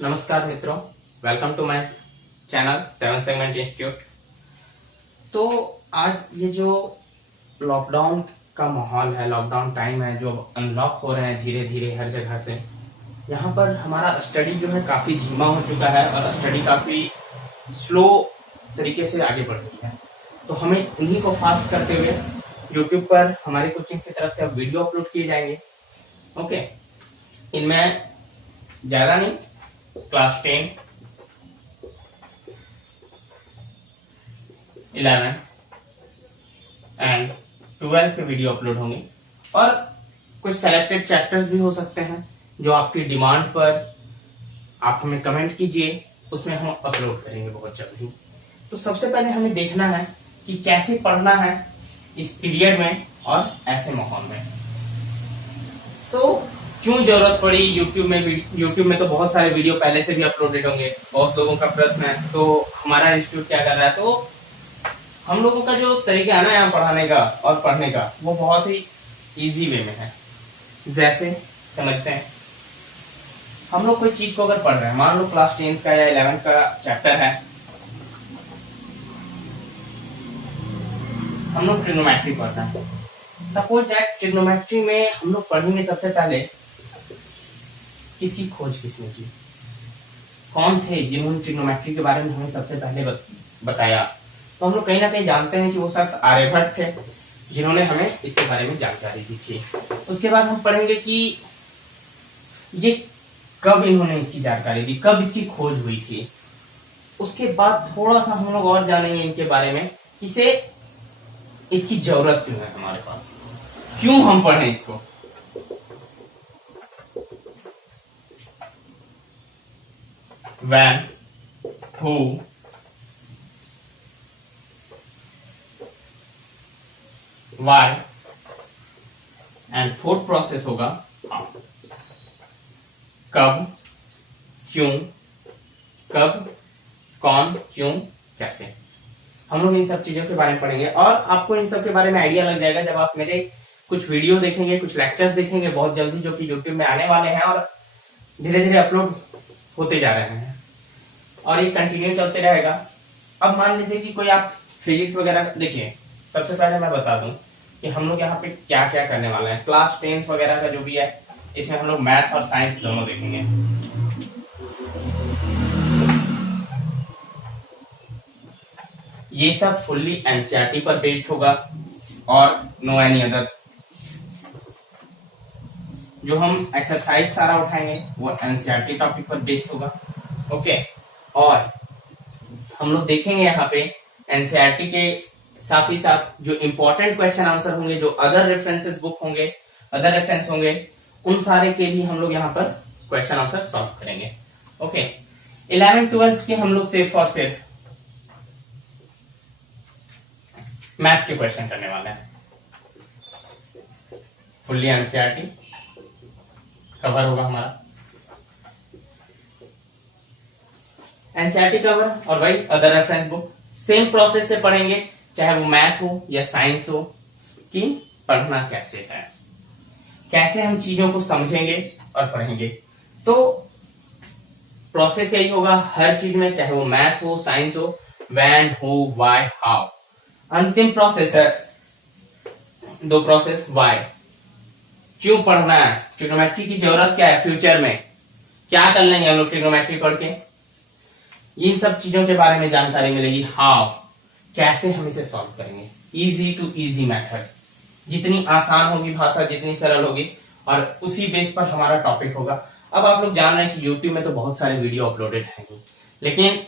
नमस्कार मित्रों, welcome to my channel seven segment institute. तो आज ये जो लॉकडाउन का माहौल है, लॉकडाउन टाइम है, जो अनलॉक हो रहे हैं धीरे धीरे हर जगह से, यहाँ पर हमारा स्टडी जो है काफी धीमा हो चुका है और स्टडी काफी स्लो तरीके से आगे बढ़ रही है। तो हमें इन्हीं को फास्ट करते हुए यूट्यूब पर हमारी कोचिंग की तरफ से अब वीडियो अपलोड किए जाएंगे। ओके, इनमें ज्यादा नहीं, क्लास 10, 11 एंड 12 के वीडियो अपलोड होंगे और कुछ सेलेक्टेड चैप्टर्स भी हो सकते हैं जो आपकी डिमांड पर आप हमें कमेंट कीजिए, उसमें हम अपलोड करेंगे बहुत जल्दी। तो सबसे पहले हमें देखना है कि कैसे पढ़ना है इस पीरियड में और ऐसे माहौल में। तो क्यों जरूरत पड़ी यूट्यूब में तो बहुत सारे वीडियो पहले से भी अपलोडेड होंगे। बहुत लोगों का प्रश्न है तो हमारा इंस्टीट्यूट क्या कर रहा है, तो हम लोगों का जो तरीका है ना यहाँ पढ़ाने का और पढ़ने का, वो बहुत ही इजी वे में है। जैसे समझते हैं, हम लोग कोई चीज को अगर पढ़ रहे हैं, मान लो क्लास 10 का या 11 का चैप्टर है, हम लोग ट्रिग्नोमेट्री पढ़ रहे हैं। सपोज दैट ट्रिग्नोमेट्री में हम लोग पढ़ेंगे सबसे पहले इसकी खोज किसने की, कौन थे जिन्होंने ट्रिग्नोमेट्री के बारे में हमें सबसे पहले बताया। तो हम लोग कहीं ना कहीं जानते हैं कि वो शख्स आर्यभट्ट थे जिन्होंने हमें इसके बारे में जानकारी दी थी। उसके बाद हम पढ़ेंगे कि ये कब इन्होंने इसकी जानकारी दी, कब इसकी खोज हुई थी। उसके बाद थोड़ा सा हम लोग और जानेंगे इनके बारे में, इसे इसकी जरूरत क्यों है हमारे पास, क्यों हम पढ़ें इसको। When, who, why and fourth process होगा how। कब, क्यों, कब, कौन, क्यों, कैसे। हम लोग इन सब चीजों के बारे में पढ़ेंगे और आपको इन सब के बारे में आइडिया लग जाएगा जब आप मेरे कुछ वीडियो देखेंगे, कुछ लेक्चर्स देखेंगे बहुत जल्दी, जो कि यूट्यूब में आने वाले हैं और धीरे धीरे अपलोड होते जा रहे हैं और ये कंटिन्यू चलते रहेगा। अब मान लीजिए कि कोई आप फिजिक्स वगैरह देखिए, सबसे पहले मैं बता दूं कि हम लोग यहाँ पे क्या क्या करने वाले हैं। क्लास 10 वगैरह का जो भी है, इसमें हम लोग मैथ और साइंस दोनों देखेंगे। ये सब फुल्ली एनसीईआरटी पर बेस्ड होगा और नो एनी अदर। जो हम एक्सरसाइज सारा उठाएंगे वो एनसीईआरटी टॉपिक पर बेस्ड होगा। ओके, और हम लोग देखेंगे यहाँ पे एनसीईआरटी के साथ ही साथ जो इंपॉर्टेंट क्वेश्चन आंसर होंगे, जो अदर रेफरेंसेस बुक होंगे, अदर रेफरेंस होंगे, उन सारे के भी हम लोग यहाँ पर क्वेश्चन आंसर सॉल्व करेंगे। ओके, 11-12 के हम लोग सिर्फ और सिर्फ मैथ के क्वेश्चन करने वाले हैं। फुल्ली एनसीईआरटी कवर होगा हमारा, एनसीईआरटी कवर और भाई other reference book. Same process से पढ़ेंगे, चाहे वो मैथ हो या साइंस हो, कि पढ़ना कैसे है, कैसे हम चीजों को समझेंगे और पढ़ेंगे। तो प्रोसेस यही होगा हर चीज में, चाहे वो मैथ हो, साइंस हो, व्हेन, हु, व्हाई, हाउ। अंतिम प्रोसेस है दो प्रोसेस, व्हाई, क्यों पढ़ना है, ट्रिग्नोमेट्री की जरूरत क्या है, फ्यूचर में क्या कर लेंगे हम लोग ट्रिग्नोमेट्री पढ़ के, इन सब चीजों के बारे में जानकारी मिलेगी। हाउ, कैसे हम इसे सॉल्व करेंगे, इजी टू इजी मेथड, जितनी आसान होगी भाषा, जितनी सरल होगी, और उसी बेस पर हमारा टॉपिक होगा। अब आप लोग जान रहे हैं कि यूट्यूब में तो बहुत सारे वीडियो अपलोडेड हैं, लेकिन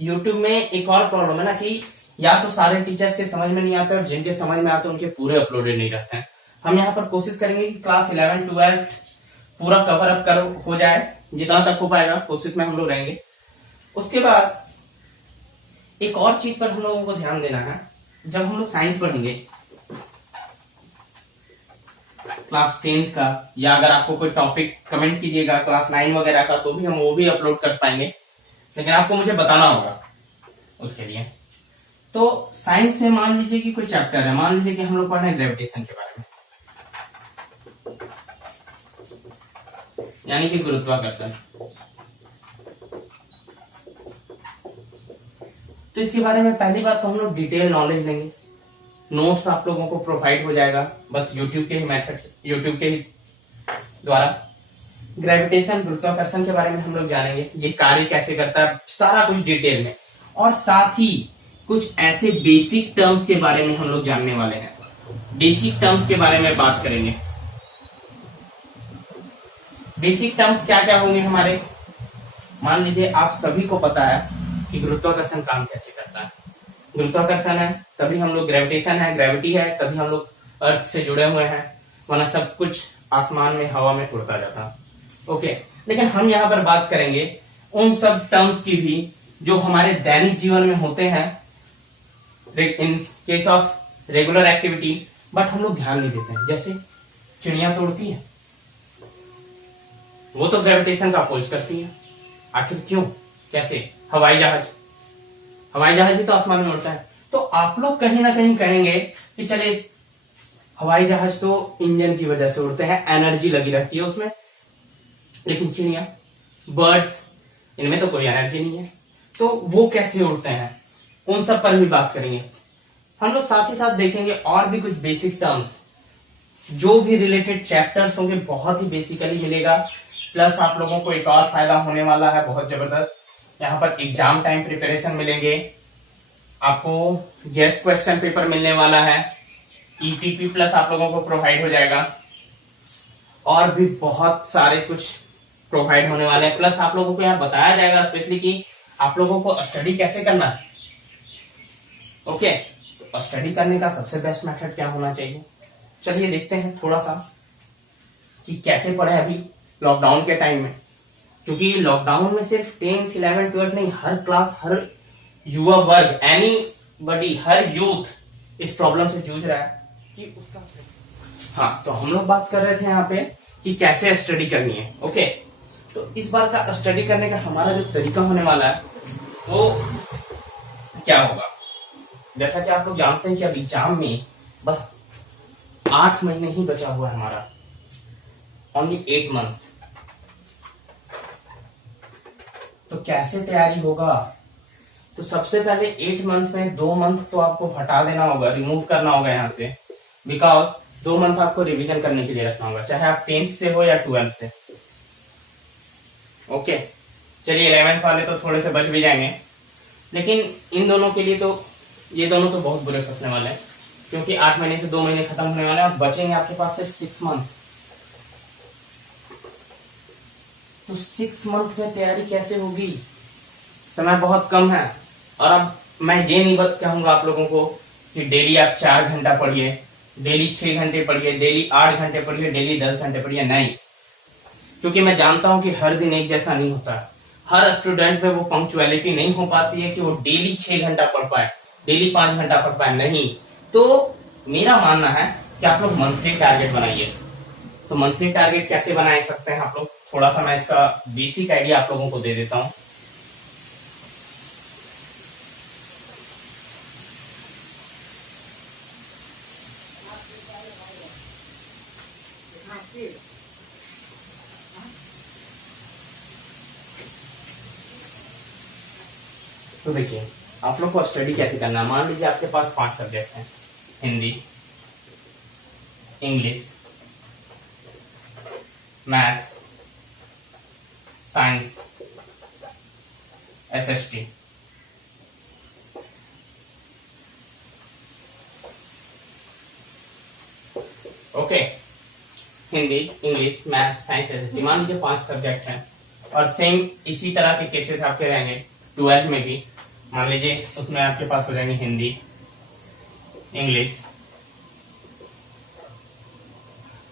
यूट्यूब में एक और प्रॉब्लम है ना कि या तो सारे टीचर्स के समझ में नहीं आते और जिनके समझ में आते उनके पूरे अपलोडेड नहीं रहते हैं। हम यहाँ पर कोशिश करेंगे कि क्लास 11-12 पूरा कवर अप कर हो जाए, जितना तक हो पाएगा कोशिश में हम लोग रहेंगे। उसके बाद एक और चीज पर हम लोगों को ध्यान देना है, जब हम लोग साइंस पढ़ेंगे क्लास 10 का, या अगर आपको कोई टॉपिक कमेंट कीजिएगा क्लास 9 वगैरह का, तो भी हम वो भी अपलोड कर पाएंगे, लेकिन आपको मुझे बताना होगा उसके लिए। तो साइंस में मान लीजिए कि कोई चैप्टर है, मान लीजिए कि हम लोग पढ़ रहे हैं ग्रेविटेशन के बारे में, यानी कि गुरुत्वाकर्षण। तो इसके बारे में पहली बात तो हम लोग डिटेल नॉलेज लेंगे, नोट्स आप लोगों को प्रोवाइड हो जाएगा बस यूट्यूब के ही मेथड से, यूट्यूब के ही द्वारा। ग्रेविटेशन गुरुत्वाकर्षण के बारे में हम लोग जानेंगे, ये कार्य कैसे करता है, सारा कुछ डिटेल में। और साथ ही कुछ ऐसे बेसिक टर्म्स के बारे में हम लोग जानने वाले हैं, बेसिक टर्म्स के बारे में बात करेंगे। बेसिक टर्म्स क्या क्या होंगे हमारे, मान लीजिए आप सभी को पता है कि गुरुत्वाकर्षण काम कैसे करता है। गुरुत्वाकर्षण है तभी हम लोग, ग्रेविटेशन है, ग्रेविटी है तभी हम लोग अर्थ से जुड़े हुए हैं, वरना सब कुछ आसमान में हवा में उड़ता जाता। ओके, लेकिन हम यहाँ पर बात करेंगे उन सब टर्म्स की भी जो हमारे दैनिक जीवन में होते हैं in case of regular activity, but हम लोग ध्यान नहीं देते हैं। जैसे चिड़िया तो उड़ती है, वो तो ग्रेविटेशन का अपोज करती है, आखिर क्यों, कैसे? हवाई जहाज, हवाई जहाज भी तो आसमान में उड़ता है। तो आप लोग कहीं ना कहीं कहेंगे कि चले हवाई जहाज तो इंजन की वजह से उड़ते हैं, एनर्जी लगी रहती है उसमें, लेकिन चिड़िया, बर्ड्स, इनमें तो कोई एनर्जी नहीं है, तो वो कैसे उड़ते हैं, उन सब पर भी बात करेंगे हम लोग। साथ ही साथ देखेंगे और भी कुछ बेसिक टर्म्स, जो भी रिलेटेड चैप्टर्स होंगे बहुत ही बेसिकली मिलेगा। प्लस आप लोगों को एक और फायदा होने वाला है बहुत जबरदस्त, यहाँ पर एग्जाम टाइम प्रिपरेशन मिलेंगे आपको, गेस्ट क्वेश्चन पेपर मिलने वाला है, ईटीपी प्लस आप लोगों को प्रोवाइड हो जाएगा, और भी बहुत सारे कुछ प्रोवाइड होने वाले हैं। प्लस आप लोगों को यहाँ बताया जाएगा स्पेशली कि आप लोगों को स्टडी कैसे करना है। ओके, तो स्टडी करने का सबसे बेस्ट मेथड क्या होना चाहिए, चलिए देखते हैं थोड़ा सा कि कैसे पढ़े अभी लॉकडाउन के टाइम में। क्योंकि लॉकडाउन में सिर्फ 10th 11th 12th नहीं, हर क्लास, हर युवा वर्ग, एनी बडी, हर यूथ इस प्रॉब्लम से जूझ रहा है कि उसका। हाँ, तो हम लोग बात कर रहे थे यहाँ पे कि कैसे स्टडी करनी है। ओके, तो इस बार का स्टडी करने का हमारा जो तरीका होने वाला है वो क्या होगा, जैसा कि आप लोग जानते हैं कि अब एग्जाम में बस 8 महीने ही बचा हुआ है हमारा, ओनली 8 मंथ। तो कैसे तैयारी होगा, तो सबसे पहले 8 मंथ में 2 मंथ तो आपको हटा देना होगा, रिमूव करना होगा यहाँ से, बिकॉज 2 मंथ आपको रिवीजन करने के लिए रखना होगा, चाहे आप 10th से हो या 12th से। ओके, चलिए 11th वाले तो थोड़े से बच भी जाएंगे, लेकिन इन दोनों के लिए तो, ये दोनों तो बहुत बुरे फंसने वाले हैं, क्योंकि 8 महीने से 2 महीने खत्म होने वाले हैं और बचेंगे आपके पास सिर्फ 6 मंथ। तो 6 मंथ में तैयारी कैसे होगी, समय बहुत कम है। और अब मैं ये नहीं कहूंगा आप लोगों को कि डेली आप 4 घंटा पढ़िए, डेली 6 घंटे पढ़िए, डेली 8 घंटे पढ़िए, डेली 10 घंटे पढ़िए, नहीं, क्योंकि मैं जानता हूं कि हर दिन एक जैसा नहीं होता है। हर स्टूडेंट में वो पंक्चुअलिटी नहीं हो पाती है कि वो डेली 6 घंटा पढ़ पाए, डेली 5 घंटा पढ़ पाए, नहीं। तो मेरा मानना है कि आप लोग मंथली टारगेट बनाइए। तो मंथली टारगेट कैसे बना सकते हैं आप लोग, थोड़ा सा मैं इसका बेसिक आइडिया आप लोगों को दे देता हूं। तो देखिए आप लोग को स्टडी कैसे करना है, मान लीजिए आपके पास 5 सब्जेक्ट हैं, Hindi, English, math, science, SST. Okay, Hindi, English, math, science, SST, मान लीजिए 5 सब्जेक्ट हैं। और सेम इसी तरह के केसेस आपके रहेंगे 12th में भी। मान लीजिए उसमें आपके पास हो जाएंगे Hindi, English,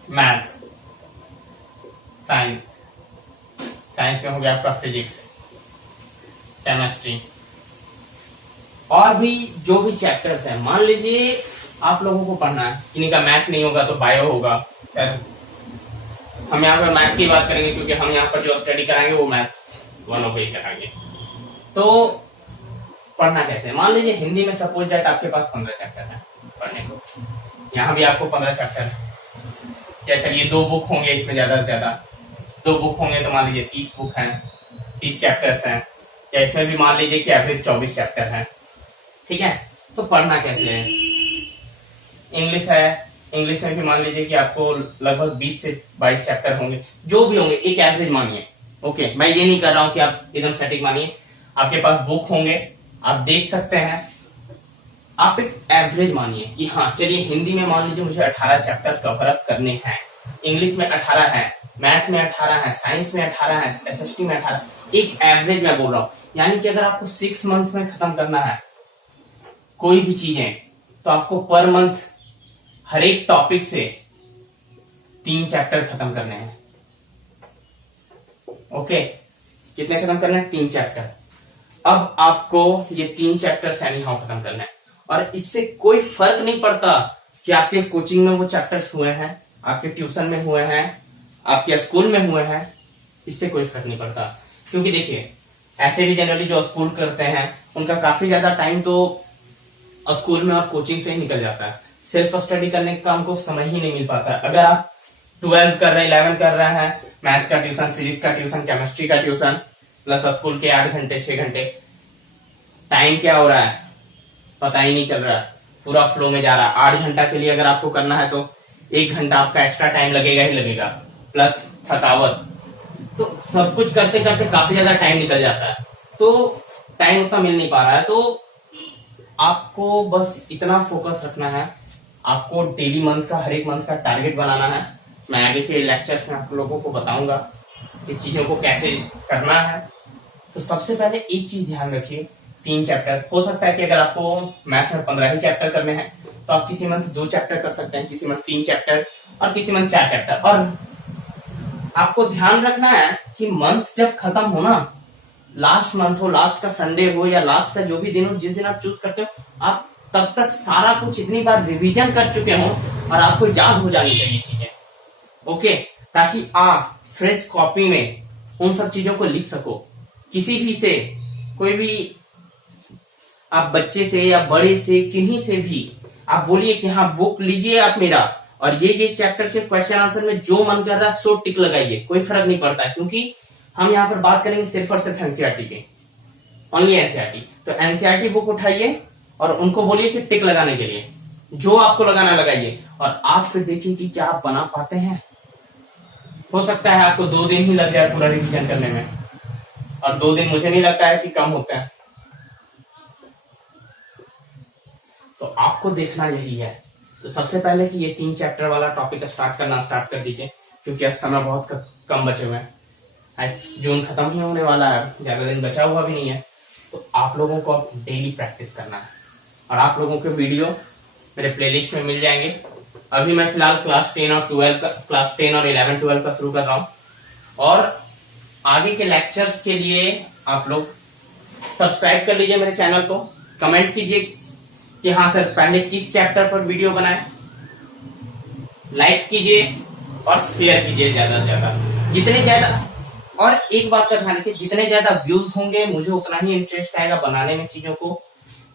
math, science, science में हो गया आपका फिजिक्स, केमिस्ट्री, और भी जो भी चैप्टर्स हैं। मान लीजिए आप लोगों को पढ़ना है, किन्हीं का मैथ नहीं होगा तो बायो होगा, हम यहाँ पर मैथ की बात करेंगे क्योंकि हम यहाँ पर जो स्टडी कराएंगे वो मैथ 1 ऑफ 8 कराएंगे। तो पढ़ना कैसे, मान लीजिए हिंदी में सपोज दैट आपके पास 15 चैप्टर है पढ़ने को, यहाँ भी आपको 15 चैप्टर है, या चलिए 2 बुक होंगे, इसमें ज्यादा से ज्यादा 2 बुक होंगे, तो मान लीजिए 30 बुक हैं, 30 चैप्टर्स हैं, या इसमें भी मान लीजिए कि एवरेज 24 चैप्टर है। ठीक है, तो पढ़ना कैसे है। इंग्लिश है, इंग्लिश में भी मान लीजिए कि आपको लगभग 20 से 22 चैप्टर होंगे, जो भी होंगे एक एवरेज मानिए। ओके, मैं ये नहीं कर रहा हूं कि आप एकदम सटीक मानिए। आपके पास बुक होंगे, आप देख सकते हैं, आप एक एवरेज मानिए कि हाँ चलिए हिंदी में मान लीजिए मुझे 18 चैप्टर कवर अप करने हैं, इंग्लिश में 18 है, मैथ में 18 है, साइंस में 18 है, एसएसटी में 18, एक एवरेज मैं बोल रहा हूं। यानी कि अगर आपको 6 मंथ में खत्म करना है कोई भी चीजें, तो आपको पर मंथ हर एक टॉपिक से 3 चैप्टर खत्म करने हैं। ओके, कितने खत्म करने हैं? 3 चैप्टर। अब आपको ये 3 चैप्टर एनी हाउ खत्म करना है, और इससे कोई फर्क नहीं पड़ता कि आपके कोचिंग में वो चैप्टर्स हुए हैं, आपके ट्यूशन में हुए हैं, आपके स्कूल में हुए हैं, इससे कोई फर्क नहीं पड़ता। क्योंकि देखिए ऐसे भी जनरली जो स्कूल करते हैं उनका काफी ज्यादा टाइम तो स्कूल में और कोचिंग पे ही निकल जाता है, सेल्फ स्टडी करने का हमको समय ही नहीं मिल पाता। अगर आप 12 कर रहे हैं, 11 कर रहे हैं, मैथ का ट्यूशन, फिजिक्स का ट्यूशन, केमिस्ट्री का ट्यूशन, प्लस स्कूल के 8 घंटे 6 घंटे, टाइम क्या हो रहा है पता ही नहीं चल रहा, पूरा फ्लो में जा रहा है। 8 घंटा के लिए अगर आपको करना है तो 1 घंटा आपका एक्स्ट्रा टाइम लगेगा ही लगेगा, प्लस थकावट, तो सब कुछ करते करते काफी ज्यादा टाइम निकल जाता है, तो टाइम उतना मिल नहीं पा रहा है। तो आपको बस इतना फोकस रखना है, आपको डेली मंथ का, हर एक मंथ का टारगेट बनाना है। मैं आगे के लेक्चर्स में आप लोगों को बताऊंगा कि चीजों को कैसे करना है। तो सबसे पहले एक चीज ध्यान रखिए, 3 चैप्टर। हो सकता है कि अगर आपको मैथ में 15 ही चैप्टर करने हैं तो आप किसी मंथ 2 चैप्टर कर सकते हैं, किसी मंथ 3 चैप्टर और किसी मंथ 4 चैप्टर। और आपको ध्यान रखना है कि मंथ जब खत्म हो ना, लास्ट मंथ हो, लास्ट का संडे हो या लास्ट का जो भी दिन हो, जिस दिन आप चूज करते हो, आप तब तक सारा कुछ इतनी बार रिवीजन कर चुके हो और आपको याद हो जानी चाहिए चीजें। ओके, ताकि आप फ्रेश कॉपी में उन सब चीजों को लिख सको। किसी भी से, कोई भी आप बच्चे से या बड़े से, किन्हीं से भी आप बोलिए कि हाँ बुक लीजिए आप मेरा, और ये चैप्टर के क्वेश्चन आंसर में जो मन कर रहा है सो टिक लगाइए, कोई फर्क नहीं पड़ता है। क्योंकि हम यहाँ पर बात करेंगे सिर्फ और सिर्फ एनसीईआरटी के, ओनली एनसीईआरटी। तो एनसीईआरटी बुक उठाइए और उनको बोलिए कि टिक लगाने के लिए जो आपको लगाना लगाइए, और आप फिर देखिए कि क्या आप बना पाते हैं। हो सकता है आपको 2 दिन ही लग जाए पूरा रिवीजन करने में, और 2 दिन मुझे नहीं लगता है कि कम होते हैं। तो आपको देखना यही है। तो सबसे पहले कि ये 3 चैप्टर वाला टॉपिक स्टार्ट कर दीजिए, क्योंकि अब समय बहुत कम बचे हुए हैं। जून खत्म ही होने वाला है, ज्यादा दिन बचा हुआ भी नहीं है। तो आप लोगों को अब डेली प्रैक्टिस करना है, और आप लोगों के वीडियो मेरे प्लेलिस्ट में मिल जाएंगे। अभी मैं फिलहाल क्लास 10 और 11 12 का शुरू कर रहा हूं, और आगे के लेक्चर्स के लिए आप लोग सब्सक्राइब कर लीजिए मेरे चैनल को, कमेंट कीजिए कि हाँ सर पहले किस चैप्टर पर वीडियो बनाए, लाइक कीजिए और शेयर कीजिए ज्यादा से ज्यादा, जितने ज्यादा। और एक बात का ध्यान रखिए, जितने ज्यादा व्यूज होंगे मुझे उतना ही इंटरेस्ट आएगा बनाने में चीजों को,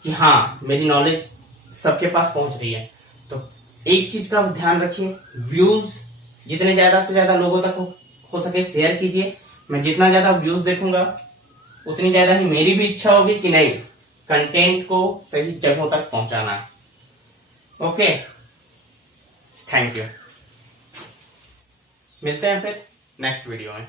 कि हाँ मेरी नॉलेज सबके पास पहुंच रही है। तो एक चीज का ध्यान रखिए, व्यूज जितने ज्यादा से ज्यादा लोगों तक हो सके शेयर कीजिए। मैं जितना ज्यादा व्यूज देखूंगा उतनी ज्यादा ही मेरी भी इच्छा होगी कि नहीं, कंटेंट को सही जगहों तक पहुंचाना है। Okay, thank you. मिलते हैं फिर नेक्स्ट वीडियो में।